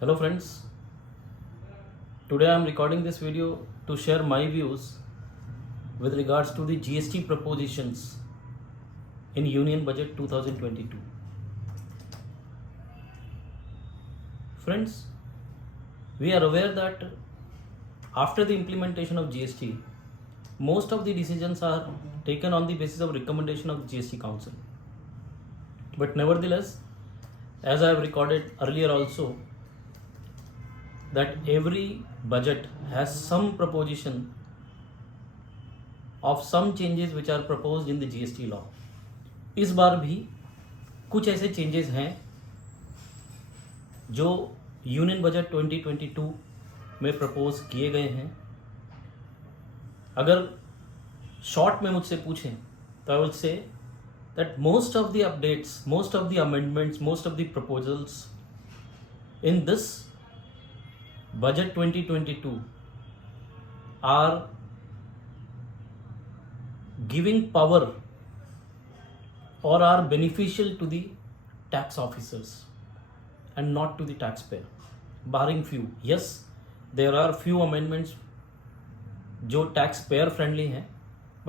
Hello friends, today I am recording this video to share my views with regards to the GST propositions in Union Budget 2022. Friends, we are aware that after the implementation of GST, most of the decisions are taken on the basis of recommendation of the GST Council. But nevertheless, as I have recorded earlier also, that every budget has some proposition of some changes which are proposed in the GST law. इस बार भी कुछ ऐसे changes हैं जो union budget 2022 में propose किए गए हैं. अगर शॉर्ट में मुझसे पूछें तो I will say that most of the updates, most of the amendments, most of the proposals in this budget 2022 are giving power or are beneficial to the tax officers and not to the taxpayer, barring few. Yes, there are few amendments जो taxpayer friendly हैं,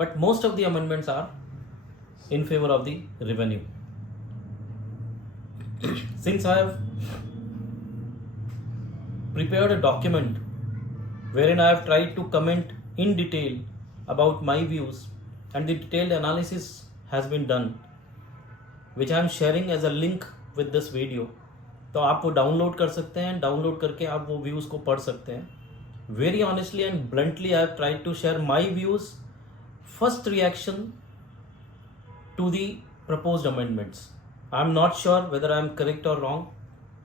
but most of the amendments are in favor of the revenue. Since I have prepared a document wherein I have tried to comment in detail about my views and the detailed analysis has been done, which I am sharing as a link with this video. तो आप वो download कर सकते हैं, download करके आप वो views को पढ़ सकते हैं. Very honestly and bluntly I have tried to share my views, first reaction to the proposed amendments. I am not sure whether I am correct or wrong,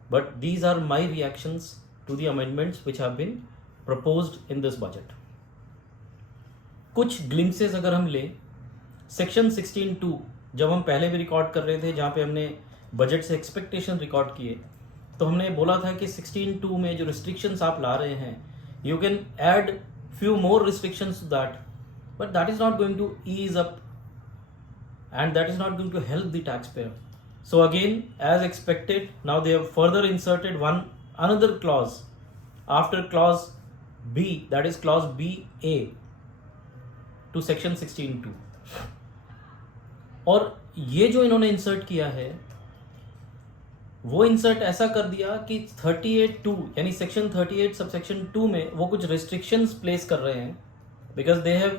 but these are my reactions to the amendments which have been proposed in this budget. कुछ glimpses अगर हम ले, section 16(2) जब हम पहले भी record कर रहे थे, जहाँ पे हमने बजट से एक्सपेक्टेशन रिकॉर्ड किए, तो हमने बोला था कि 16(2) में जो रिस्ट्रिक्शंस आप ला रहे हैं, you can add few more restrictions to that, but that is not going to ease up and that is not going to help the taxpayer. So again, as expected, now they have further inserted another clause after clause B, that is clause BA to section 16(2). और ये जो इन्होंने insert किया है वो insert ऐसा कर दिया कि 38(2) यानी सेक्शन 38 सबसेक्शन 2 में वो कुछ रिस्ट्रिक्शंस प्लेस कर रहे हैं, because they have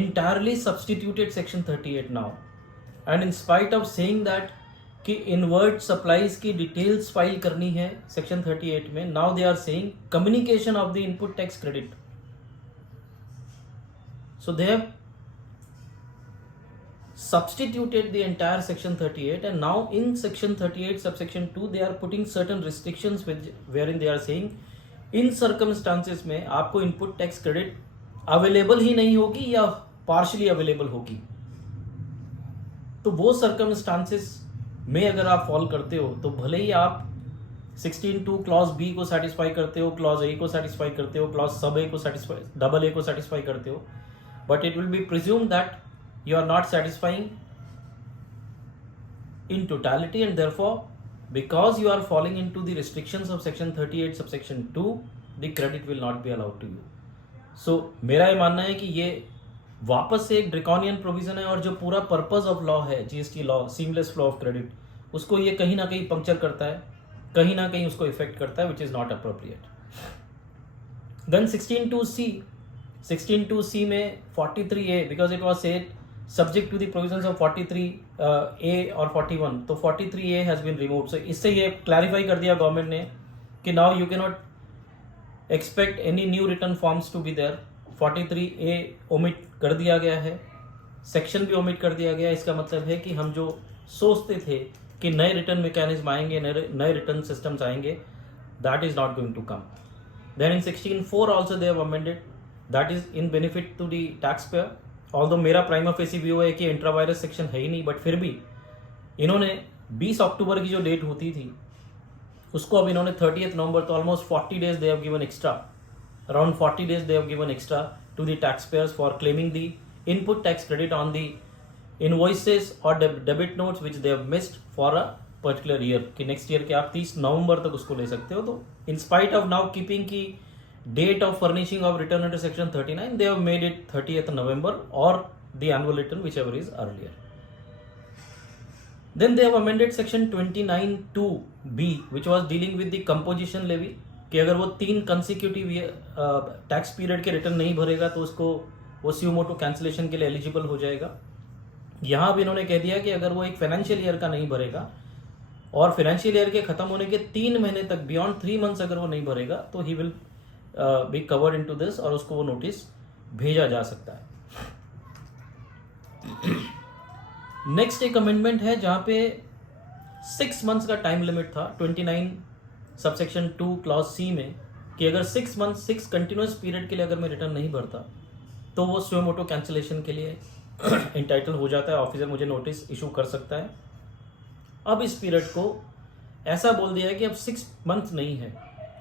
entirely substituted section 38 now, and in spite of saying that कि इनवर्ट सप्लाईज की डिटेल्स फाइल करनी है सेक्शन 38 में, now they are saying communication of the input tax credit. So they have substituted the entire section 38, and now in section 38 subsection 2 they are putting certain restrictions wherein they are saying in circumstances में आपको input tax credit available ही नहीं होगी या partially available होगी. तो वो circumstances में अगर आप फॉल करते हो तो भले ही आप 16(2) क्लॉज बी को सेटिस्फाई करते हो, क्लॉज ए को सेटिस्फाई करते हो, क्लॉज सब ए को सेटिस्फाई, डबल ए को सेटिस्फाई करते हो, but it will be presume that you are not satisfying in totality, and therefore because you are falling into the restrictions of section 38 subsection 2, the credit will not be allowed to you. So मेरा ये मानना है कि ये वापस से एक draconian provision है, और जो पूरा पर्पस ऑफ लॉ है GST law, seamless flow of credit, उसको ये कहीं ना कहीं पंक्चर करता है, कहीं ना कहीं उसको इफेक्ट करता है, which is not appropriate. Then 16(2)(c) में 43A, because it was said subject to the provisions of 43A और 41, तो 43A has been removed. So इससे ये clarify कर दिया गवर्नमेंट ने कि now you cannot expect any new return forms to be there. 43A omit कर दिया गया है, सेक्शन भी omit कर दिया गया. इसका मतलब है कि हम जो सोचते थे कि नए रिटर्न मैकेनिज्म आएंगे, नए रिटर्न सिस्टम्स आएंगे, that is not going to come. Then in 16(4) also they have amended, that is in benefit to the taxpayer. Although मेरा प्राइमा फेसी व्यू है कि इंट्रावायरस सेक्शन है ही नहीं, बट फिर भी इन्होंने 20 अक्टूबर की जो डेट होती थी उसको अब इन्होंने 30 नवंबर, तो almost 40 days they have given extra, around 40 days they have given extra to the taxpayers for claiming the input tax credit on the invoices or debit notes which they have missed for a particular year कि next year के आप 30 नवंबर तक उसको ले सकते हो. तो in spite of now keeping की date of furnishing of return under section 39, they have made it 30th November or the annual return, whichever is earlier. Then they have amended section 29(2)(b, which was dealing with the composition levy, कि अगर वो 3 consecutive tax period के return नहीं भरेगा तो उसको वो suo motu cancellation के लिए एलिजिबल हो जाएगा. यहाँ भी इन्होंने कह दिया कि अगर वो एक फाइनेंशियल ईयर का नहीं भरेगा और फाइनेंशियल ईयर के खत्म होने के 3 महीने तक, बियॉन्ड 3 मंथ्स अगर वो नहीं भरेगा तो he will be covered into this और उसको वो नोटिस भेजा जा सकता है. नेक्स्ट एक अमेंडमेंट है जहां पे 6 मंथ्स का टाइम लिमिट था 29 सबसेक्शन 2 क्लॉज सी में, कि अगर 6 मंथ 6 कंटिन्यूस पीरियड के लिए अगर मैं रिटर्न नहीं भरता तो वो सुमोटो कैंसिलेशन के लिए इंटाइटल हो जाता है, ऑफिसर मुझे नोटिस इशू कर सकता है. अब इस पीरियड को ऐसा बोल दिया है कि अब 6 मंथ नहीं है,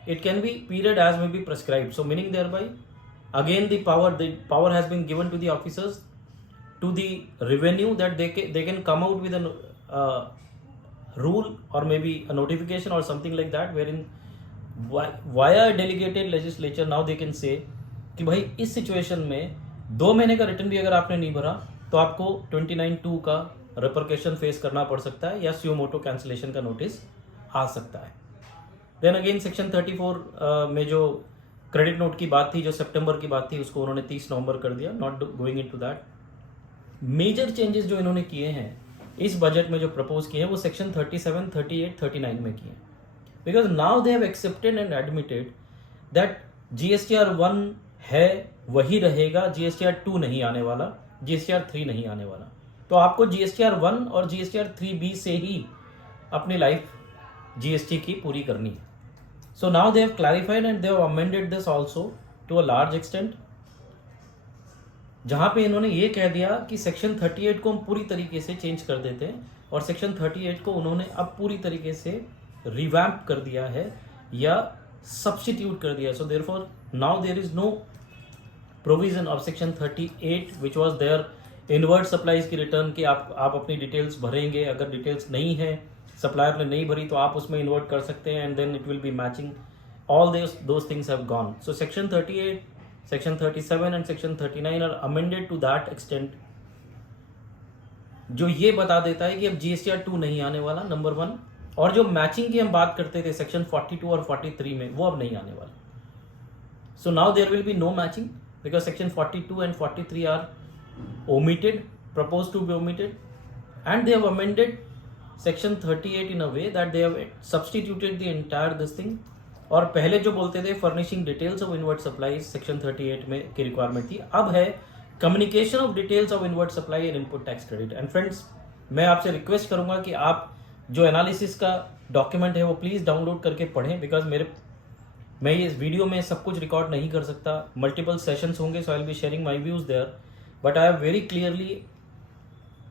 it can be period as may be prescribed. So meaning thereby again the power has been given to the officers to the revenue that they can come out with a rule or maybe a notification or something like that, wherein via delegated legislature now they can say कि भाई इस situation में 2 महीने का return भी अगर आपने नहीं भरा तो आपको 29(2) का रिपरकेशन फेस करना पड़ सकता है या सुमोटो कैंसिलेशन का नोटिस आ सकता है. देन अगेन सेक्शन 34 में जो क्रेडिट नोट की बात थी, जो सितंबर की बात थी, उसको उन्होंने 30 नवंबर कर दिया. Not going into that. Major changes जो इन्होंने किए हैं इस बजट में जो प्रपोज किए हैं वो सेक्शन 37, 38, 39 में किए. Because now they have accepted and admitted that GSTR 1 है वही रहेगा, GSTR 2 नहीं आने वाला, GSTR 3 नहीं आने वाला. तो आपको GSTR 1 और GSTR 3B से ही अपनी लाइफ GST की पूरी करनी है. So now they have clarified and they have amended this also to a large extent, जहां पे इन्होंने ये कह दिया कि सेक्शन 38 को हम पूरी तरीके से चेंज कर देते हैं और सेक्शन 38 को उन्होंने अब पूरी तरीके से रिवैम्प कर दिया है या सब्स्टिट्यूट कर दिया. So therefore now there is no provision of section 38 which was there invert supplies की रिटर्न की आप अपनी डिटेल्स भरेंगे, अगर डिटेल्स नहीं है, सप्लायर ने नहीं भरी तो आप उसमें इन्वर्ट कर सकते हैं and then it will be matching. All those things have gone. So section 38, Section 37 and Section 39 are amended to that extent, जो ये बता देता है कि अब GSTR 2 नहीं आने वाला, नंबर 1. और जो मैचिंग की हम बात करते थे सेक्शन 42 और 43 में, वो अब नहीं आने वाला. So now there will be no matching because section 42 and 43 are omitted, proposed to be omitted, and they have amended section 38 in a way that they have substituted the entire this thing. और पहले जो बोलते थे furnishing details of inward supply section 38 में की requirement थी, अब है communication of details of inward supply and input tax credit. And friends, मैं आपसे रिक्वेस्ट करूंगा कि आप जो एनालिसिस का डॉक्यूमेंट है वो प्लीज़ डाउनलोड करके पढ़ें, बिकॉज मैं ये इस वीडियो में सब कुछ रिकॉर्ड नहीं कर सकता, मल्टीपल सेशंस होंगे, so I will be sharing my views there, but I have very clearly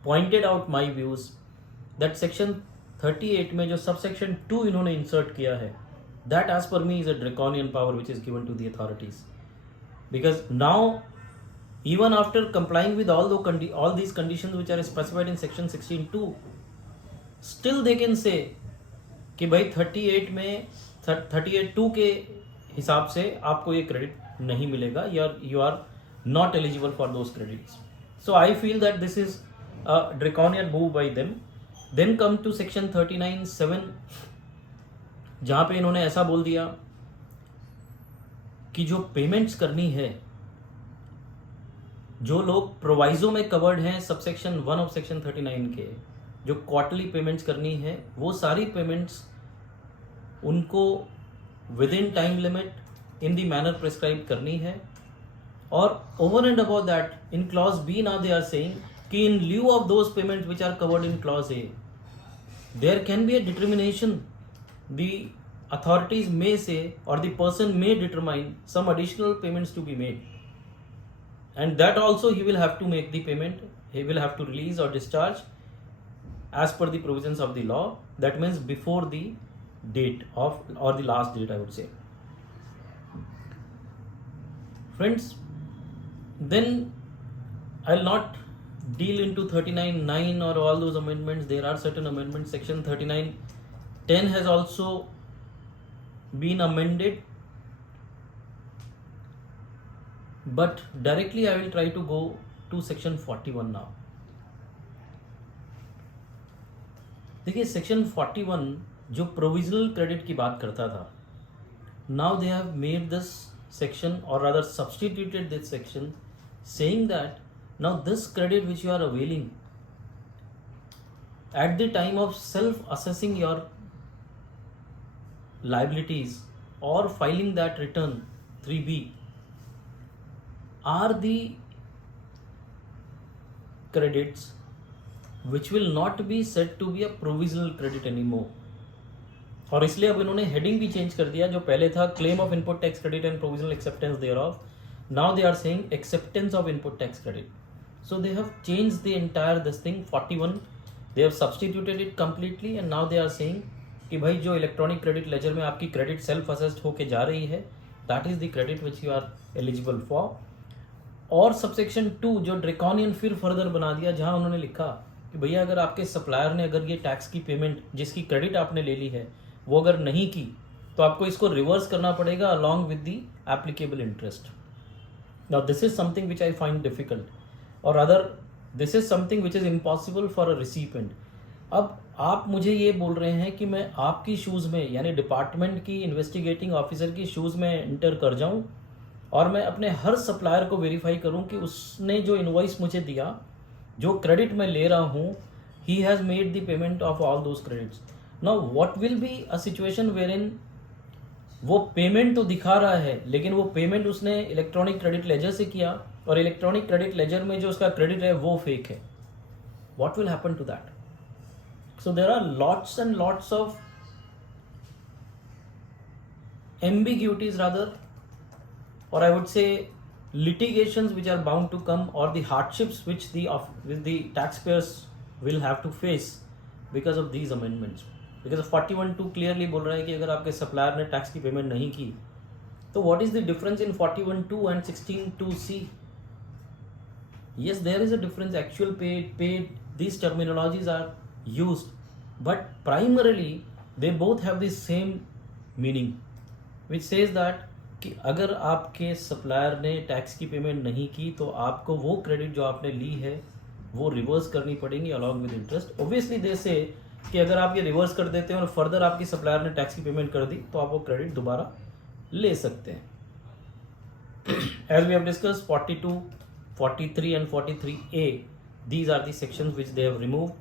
pointed out my views that section 38 में जो सब सेक्शन 2 इन्होंने इंसर्ट किया है, that as per me is a draconian power which is given to the authorities, because now even after complying with all these conditions which are specified in section 16(2), still they can say कि भाई 38 में 38(2) के हिसाब से आपको ये credit नहीं मिलेगा, you are not eligible for those credits. So I feel that this is a draconian move by them. Then come to section 39(7), जहाँ पे इन्होंने ऐसा बोल दिया कि जो पेमेंट्स करनी है, जो लोग प्रोवाइजो में कवर्ड हैं सबसेक्शन 1 ऑफ सेक्शन 39 के, जो क्वार्टरली पेमेंट्स करनी है, वो सारी पेमेंट्स उनको within time limit in the manner prescribe करनी है. और over and above that in clause B now they are saying कि in lieu of those payments which are covered in clause A, there can be a determination. The authorities may say or the person may determine some additional payments to be made, and that also he will have to make the payment, he will have to release or discharge as per the provisions of the law. That means before the date of or the last date, I would say. Friends, then I'll not deal into 39(9) or all those amendments. There are certain amendments. Section 39(10) has also been amended, but directly I will try to go to section 41 now. देखिए section 41 जो provisional credit की बात करता था, now they have made this section or rather substituted this section saying that now this credit which you are availing at the time of self assessing your liabilities or filing that return 3B are the credits which will not be said to be a provisional credit anymore. और इसलिए अब इन्होंने heading भी change कर दिया. जो पहले था claim of input tax credit and provisional acceptance thereof, now they are saying acceptance of input tax credit. So they have change the entire this thing 41, they have substituted it completely and now they are saying कि भाई जो electronic credit ledger में आपकी credit self assessed होके जा रही है, that is the credit which you are eligible for. और सबसेक्शन 2 जो ड्रेकॉनियन फिर फर्दर बना दिया, जहां उन्होंने लिखा कि भैया अगर आपके सप्लायर ने अगर ये टैक्स की पेमेंट जिसकी क्रेडिट आपने ले ली है वो अगर नहीं की तो आपको इसको रिवर्स करना पड़ेगा along with the applicable interest. Now this is something which I find difficult और other this is something which is impossible for a recipient. अब आप मुझे ये बोल रहे हैं कि मैं आपकी शूज़ में यानी डिपार्टमेंट की इन्वेस्टिगेटिंग ऑफिसर की शूज़ में इंटर कर जाऊं और मैं अपने हर सप्लायर को वेरीफाई करूं कि उसने जो इनवॉइस मुझे दिया, जो क्रेडिट मैं ले रहा हूं, he has made the payment of all those credits. Now what will be a situation wherein वो पेमेंट तो दिखा रहा है लेकिन वो पेमेंट उसने इलेक्ट्रॉनिक क्रेडिट लेजर से किया और इलेक्ट्रॉनिक क्रेडिट लेजर में जो उसका क्रेडिट है वो फेक है. What will happen to that? So there are lots and lots of ambiguities rather, or I would say litigations which are bound to come, or the hardships which the taxpayers will have to face because of these amendments. Because 41(2) clearly बोल रहा है कि अगर आपके supplier ने tax की payment नहीं की तो what is the difference in 41(2) and 16(2)(c? Yes, there is a difference. Actual paid, these terminologies are used, but primarily they both have the same meaning, which says that कि अगर आपके supplier ने tax की payment नहीं की तो आपको वो क्रेडिट जो आपने ली है वो रिवर्स करनी पड़ेगी along with interest. Obviously they से कि अगर आप ये रिवर्स कर देते हैं और फर्दर आपकी सप्लायर ने टैक्स की पेमेंट कर दी तो आप वो क्रेडिट दोबारा ले सकते हैं. As we have discuss 42, 43 and 43A, these are the sections which they have removed.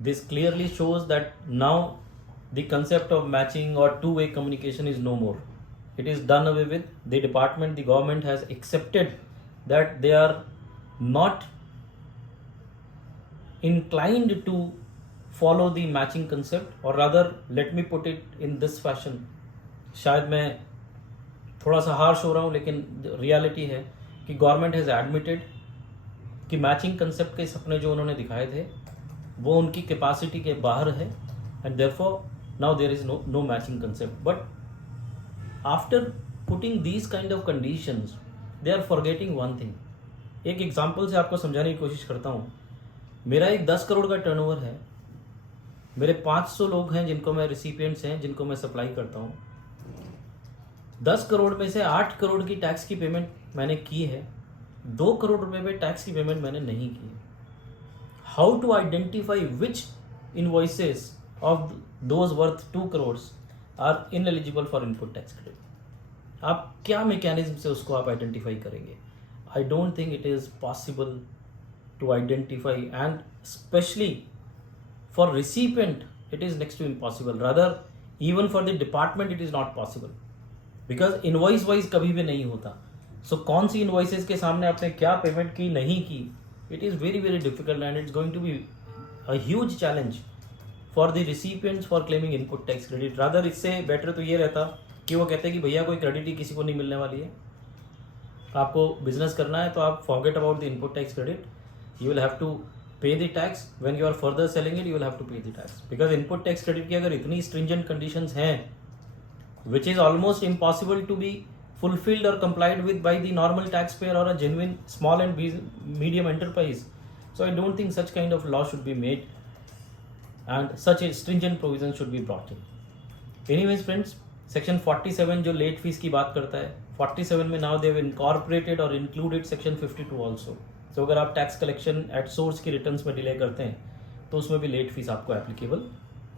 This clearly shows that now the concept of matching or two-way communication is no more. It is done away with. The department, the government has accepted that they are not inclined to follow the matching concept, or rather let me put it in this fashion. शायद मैं थोड़ा सा harsh हो रहा हूँ लेकिन reality है कि गवर्नमेंट हैज़ एडमिटेड कि मैचिंग कंसेप्ट के सपने जो उन्होंने दिखाए थे वो उनकी कैपेसिटी के बाहर है and therefore now there is no matching concept. But after putting these kind of conditions they are forgetting one thing. एक एग्जांपल से आपको समझाने की कोशिश करता हूँ. मेरा एक 10 करोड़ का टर्नओवर है, मेरे 500 लोग हैं जिनको मैं रिसिपिएंट्स हैं जिनको मैं सप्लाई करता हूँ. 10 करोड़ में से 8 करोड़ की टैक्स की पेमेंट मैंने की है, 2 करोड़ रुपए पे टैक्स की पेमेंट मैंने नहीं की. How to identify which invoices of those worth 2 crores are ineligible for input tax credit? आप क्या मैकेनिज्म से उसको आप आइडेंटिफाई करेंगे? I don't think it is possible to identify, and specially for recipient it is next to impossible. Rather, even for the department it is not possible, because invoice wise कभी भी नहीं होता. So कौन सी invoices के सामने आपने क्या payment की नहीं की, it is very very difficult and it's going to be a huge challenge for the recipients for claiming input tax credit. Rather इससे better तो ये रहता कि वो कहते हैं कि भैया कोई क्रेडिट ही किसी को नहीं मिलने वाली है, आपको बिजनेस करना है तो आप forget about the input tax credit, you will have to pay the tax. When you are further selling it, you will have to pay the tax, because input tax credit की अगर इतनी stringent conditions हैं which is almost impossible to be fulfilled or complied with by the normal taxpayer or a genuine small and medium enterprise, So I don't think such kind of law should be made and such a stringent provision should be brought in. Anyways friends, section 47 जो late fees की बात करता है, 47 में now they have incorporated or included section 52 also. So अगर आप tax collection at source की returns में डिले करते हैं तो उसमें भी लेट फीस आपको एप्लीकेबल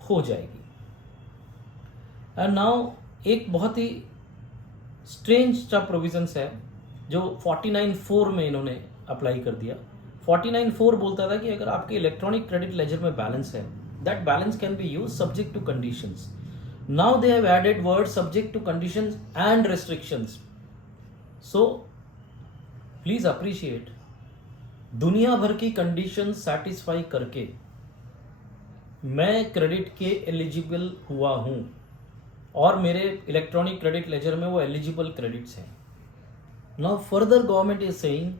हो जाएगी. एंड नाउ एक बहुत ही स्ट्रेंज सा प्रोविजंस है जो 49(4) में इन्होंने अप्लाई कर दिया. 49(4) बोलता था कि अगर आपके इलेक्ट्रॉनिक क्रेडिट लेजर में बैलेंस है, that balance can be use subject to conditions. Now they have added word subject to conditions and restrictions. So please appreciate, दुनिया भर की कंडीशन सेटिस्फाई करके मैं क्रेडिट के एलिजिबल हुआ हूं और मेरे इलेक्ट्रॉनिक क्रेडिट लेजर में वो एलिजिबल क्रेडिट्स हैं. Now further government is saying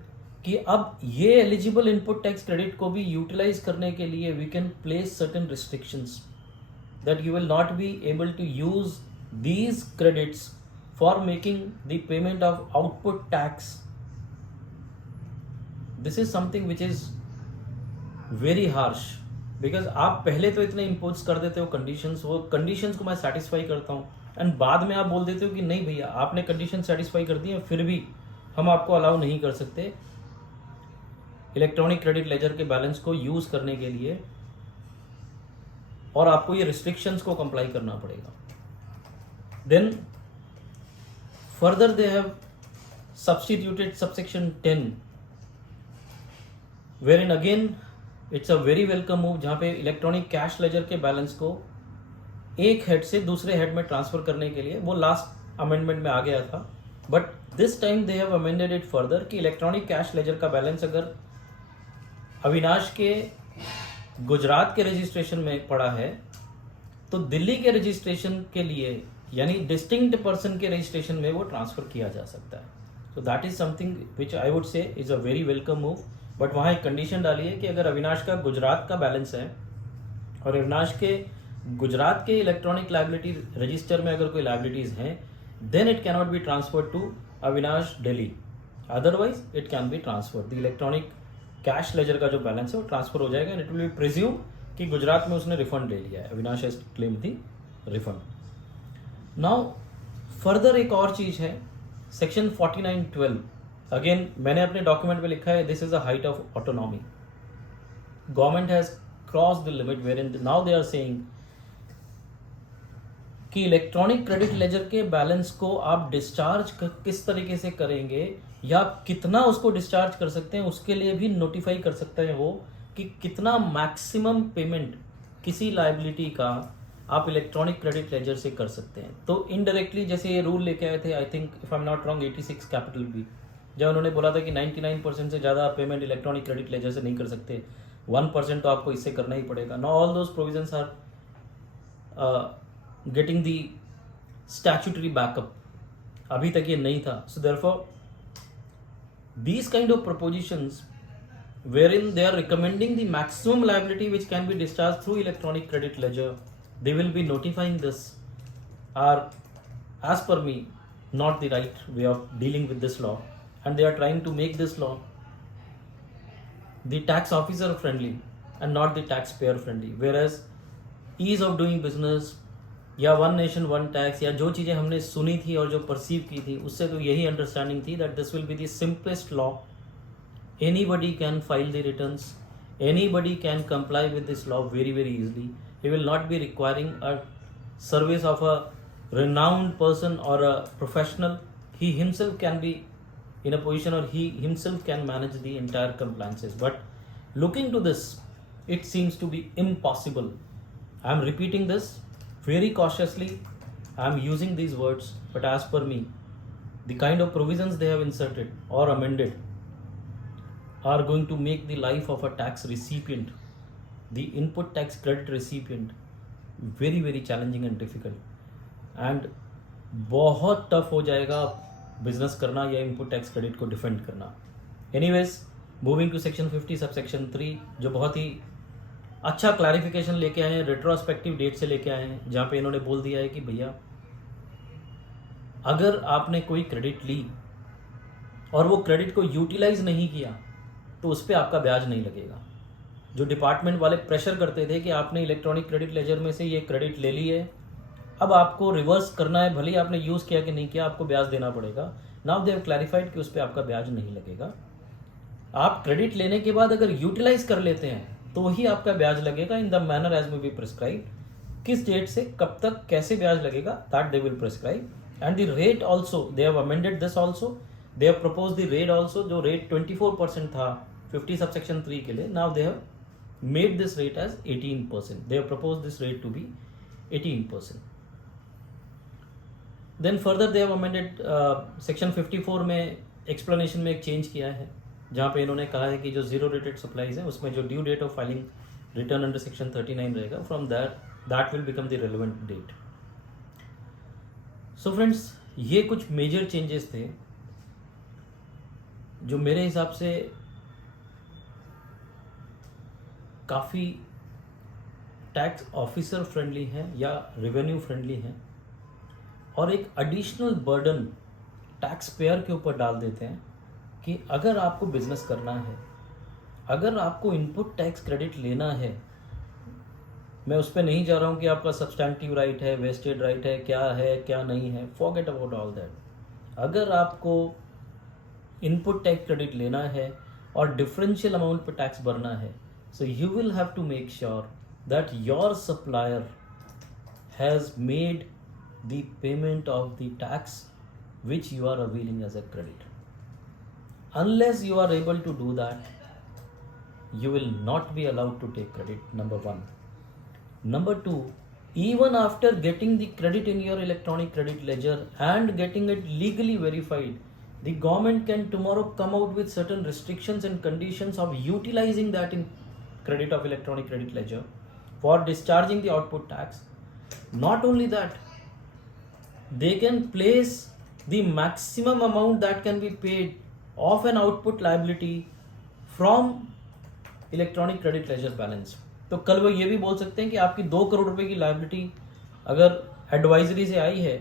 कि अब ये एलिजिबल इनपुट टैक्स क्रेडिट को भी यूटिलाइज करने के लिए we can place certain restrictions that you will not be able to use these credits for making the payment of output tax. This is something which is very harsh because आप पहले तो इतने impose कर देते हो conditions, वो conditions को मैं सेटिस्फाई करता हूँ एंड बाद में आप बोल देते हो कि नहीं भैया आपने कंडीशन सेटिस्फाई कर दी है, फिर भी हम आपको अलाउ नहीं कर सकते इलेक्ट्रॉनिक क्रेडिट लेजर के बैलेंस को यूज करने के लिए और आपको ये रिस्ट्रिक्शंस को कंप्लाई करना पड़ेगा. Then further they have substituted subsection 10 wherein again it's a very welcome move जहाँ पे इलेक्ट्रॉनिक कैश लेजर के बैलेंस को एक हेड से दूसरे हेड में ट्रांसफर करने के लिए वो लास्ट अमेंडमेंट में आ गया था, but this time they have amended it further कि इलेक्ट्रॉनिक कैश लेजर का बैलेंस अगर अविनाश के गुजरात के रजिस्ट्रेशन में पड़ा है तो दिल्ली के रजिस्ट्रेशन के लिए यानी डिस्टिंक्ट पर्सन के रजिस्ट्रेशन में वो ट्रांसफर किया जा सकता है. So that is something which I would say is a very welcome move. But वहाँ एक कंडीशन डाली है कि अगर अविनाश का गुजरात का बैलेंस है और अविनाश के गुजरात के इलेक्ट्रॉनिक लायबिलिटी रजिस्टर में अगर कोई लायबिलिटीज हैं, then it cannot be transfer to Avinash Delhi, otherwise it can be transfer. The electronic cash ledger का जो बैलेंस है वो ट्रांसफर हो जाएगा and it will be presume कि गुजरात में उसने रिफंड ले लिया है, Avinash has claim the refund. Now further एक और चीज है सेक्शन 49(12). अगेन मैंने अपने डॉक्यूमेंट में लिखा है this is a height of autonomy. Government has cross the limit where in now they are saying कि इलेक्ट्रॉनिक क्रेडिट लेजर के बैलेंस को आप डिस्चार्ज किस तरीके से करेंगे या कितना उसको डिस्चार्ज कर सकते हैं उसके लिए भी नोटिफाई कर सकते हैं वो कि कितना मैक्सिमम पेमेंट किसी लायबिलिटी का आप इलेक्ट्रॉनिक क्रेडिट लेजर से कर सकते हैं. तो इनडायरेक्टली जैसे ये रूल लेके आए थे, I think if I am not wrong 86 capital B, जब उन्होंने बोला था कि 99% से ज़्यादा पेमेंट इलेक्ट्रॉनिक क्रेडिट लेजर से नहीं कर सकते, 1% तो आपको इससे करना ही पड़ेगा. No all those provisions are getting the statutory backup. अभी तक ये नहीं था. So therefore these kind of propositions wherein they are recommending the maximum liability which can be discharged through electronic credit ledger, they will be notifying this, are as per me not the right way of dealing with this law, and they are trying to make this law the tax officer friendly and not the taxpayer friendly, whereas ease of doing business या one nation one tax या जो चीज़ें हमने सुनी थी और जो perceive की थी उससे तो यही अंडरस्टैंडिंग थी that this will be the simplest law. Anybody can file the returns, anybody can comply with this law very very easily. He will not be requiring a service of a renowned person or a professional. He himself can be in a position or he himself can manage the entire compliances. But looking to this, it seems to be impossible. I am repeating this very cautiously. I am using these words, but as per me, the kind of provisions they have inserted or amended are going to make the life of a tax recipient, the input tax credit recipient, very very challenging and difficult. And बहुत tough हो जाएगा business करना या input tax credit को defend करना. Anyways, moving to section 50 sub section 3 जो बहुत ही अच्छा क्लैरिफिकेशन लेके आए हैं, रेट्रोस्पेक्टिव डेट से लेके आए हैं, जहाँ पे इन्होंने बोल दिया है कि भैया अगर आपने कोई क्रेडिट ली और वो क्रेडिट को यूटिलाइज नहीं किया तो उस पर आपका ब्याज नहीं लगेगा। जो डिपार्टमेंट वाले प्रेशर करते थे कि आपने इलेक्ट्रॉनिक क्रेडिट लेजर में से ये क्रेडिट ले ली है, अब आपको रिवर्स करना है, भले ही आपने यूज़ किया कि नहीं किया, आपको ब्याज देना पड़ेगा। नाउ दे हैव क्लैरिफाइड कि उस पर आपका ब्याज नहीं लगेगा। आप क्रेडिट लेने के बाद अगर यूटिलाइज कर लेते हैं तो ही आपका ब्याज लगेगा, in the manner as may be prescribe. किस डेट से कब तक कैसे ब्याज लगेगा, that they will prescribe. And the rate also they have amended this also, they have propose the rate also. जो रेट 24% था 50 सबसेक्शन 3 के लिए, now they have made this rate as 18%। They have propose this rate to be 18%। Then further they have amended section 54 में explanation में एक change किया है, जहाँ पे इन्होंने कहा है कि जो जीरो रेटेड सप्लाईज है उसमें जो due date of filing return under section 39 रहेगा, from that will become the relevant date. So friends, ये कुछ मेजर चेंजेस थे जो मेरे हिसाब से काफ़ी टैक्स ऑफिसर फ्रेंडली है या रेवेन्यू फ्रेंडली है, और एक एडिशनल बर्डन टैक्स पेयर के ऊपर डाल देते हैं कि अगर आपको बिजनेस करना है, अगर आपको इनपुट टैक्स क्रेडिट लेना है, मैं उस पर नहीं जा रहा हूँ कि आपका सब्सटैंटिव राइट है, वेस्टेड राइट है, क्या नहीं है, फॉरगेट अबाउट ऑल दैट। अगर आपको इनपुट टैक्स क्रेडिट लेना है और डिफरेंशियल अमाउंट पर टैक्स भरना है, so you will have to make sure that your supplier has made the payment of the tax which you are availing as a credit. Unless you are able to do that, you will not be allowed to take credit, number one. Number two, even after getting the credit in your electronic credit ledger and getting it legally verified, the government can tomorrow come out with certain restrictions and conditions of utilizing that in credit of electronic credit ledger for discharging the output tax. Not only that, they can place the maximum amount that can be paid of an output liability from electronic credit ledger balance. तो कल वो ये भी बोल सकते हैं कि आपकी 2 करोड़ रुपए की लायबिलिटी अगर एडवाइजरी से आई है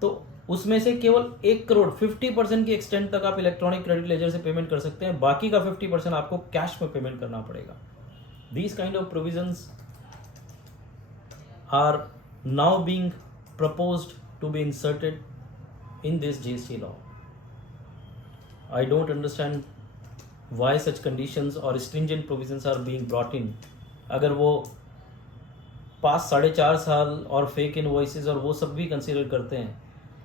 तो उसमें से केवल 1 करोड़ 50% की एक्सटेंट तक आप इलेक्ट्रॉनिक क्रेडिट लेजर से पेमेंट कर सकते हैं, बाकी का 50% आपको कैश में पेमेंट करना पड़ेगा। These kind of provisions are now being proposed to be inserted in this GST law. I don't understand why such conditions or stringent provisions are being brought in. अगर वो 5-4.5 साल और फेक इनवॉइसेस और वो सब भी कंसीडर करते हैं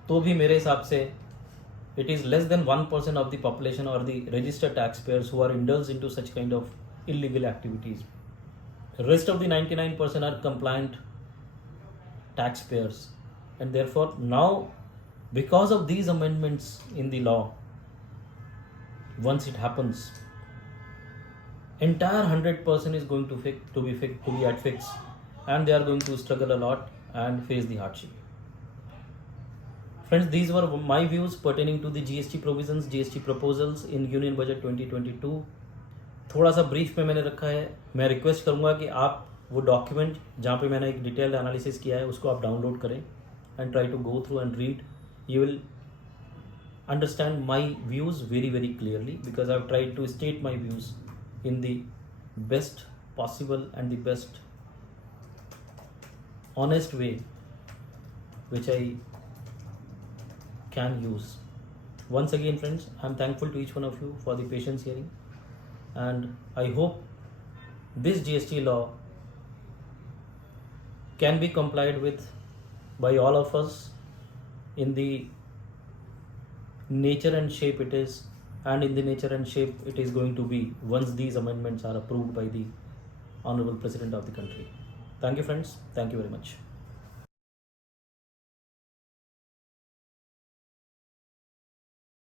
तो भी मेरे हिसाब से it is less than 1% of the population or the registered taxpayers who are indulged into such kind of illegal activities. The rest of the 99% are compliant taxpayers, and therefore now, because of these amendments in the law, once it happens, entire 100% is going to be at fix, and they are going to struggle a lot and face the hardship. Friends, these were my views pertaining to the GST provisions, GST proposals in Union Budget 2022. थोड़ा सा brief में मैंने रखा है। मैं request करूँगा कि आप वो डॉक्यूमेंट जहाँ पे मैंने एक डिटेल्ड एनालिसिस किया है उसको आप डाउनलोड करें and try to go through and read. You will understand my views very clearly, because I've tried to state my views in the best possible and the best honest way which I can use. Once again, friends, I'm thankful to each one of you for the patience hearing, and I hope this GST law can be complied with by all of us in the nature and shape it is, and in the nature and shape it is going to be once these amendments are approved by the Honorable President of the country. Thank you, friends. Thank you very much.